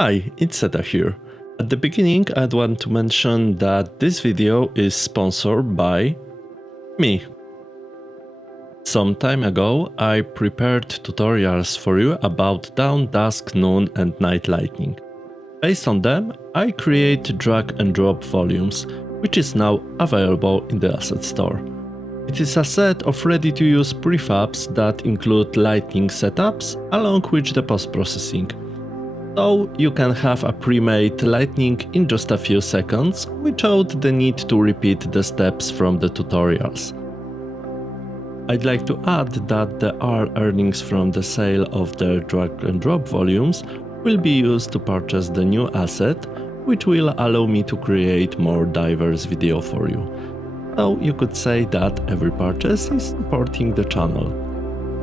Hi, it's Seta here. At the beginning, I'd want to mention that this video is sponsored by me. Some time ago, I prepared tutorials for you about dawn, dusk, noon and night lighting. Based on them, I create drag and drop volumes, which is now available in the asset store. It is a set of ready-to-use prefabs that include lighting setups along with the post-processing. So you can have a pre-made lighting in just a few seconds without the need to repeat the steps from the tutorials. I'd like to add that the earnings from the sale of the drag and drop volumes will be used to purchase the new asset, which will allow me to create more diverse video for you. So you could say that every purchase is supporting the channel.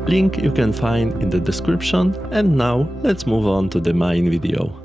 Link you can find in the description, and now let's move on to the main video.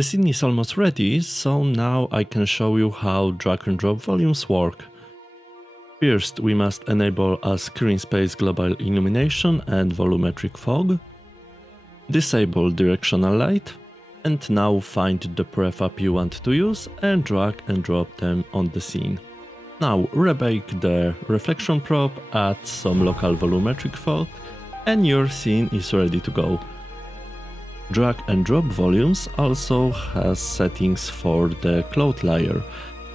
The scene is almost ready, so now I can show you how drag and drop volumes work. First, we must enable a screen space global illumination and volumetric fog. Disable directional light, and now find the prefab you want to use and drag and drop them on the scene. Now rebake the reflection probe, add some local volumetric fog, and your scene is ready to go. Drag and drop volumes also has settings for the cloud layer,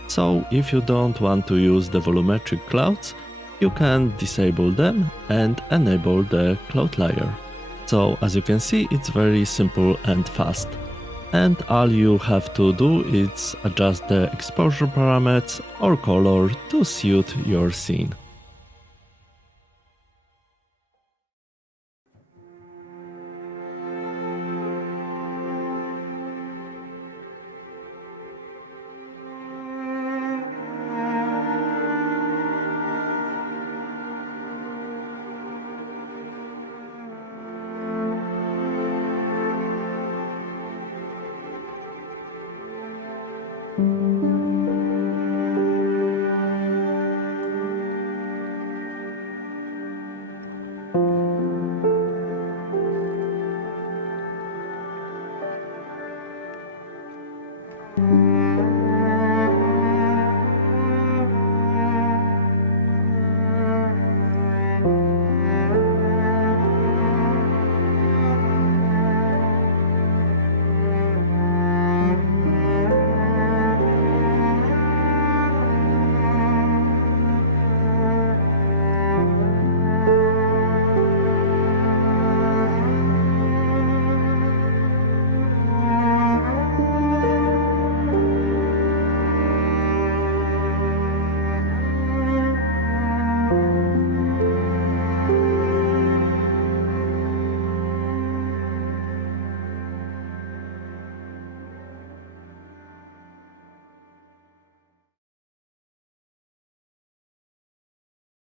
so if you don't want to use the volumetric clouds, you can disable them and enable the cloud layer. So as you can see, it's very simple and fast. And all you have to do is adjust the exposure parameters or color to suit your scene.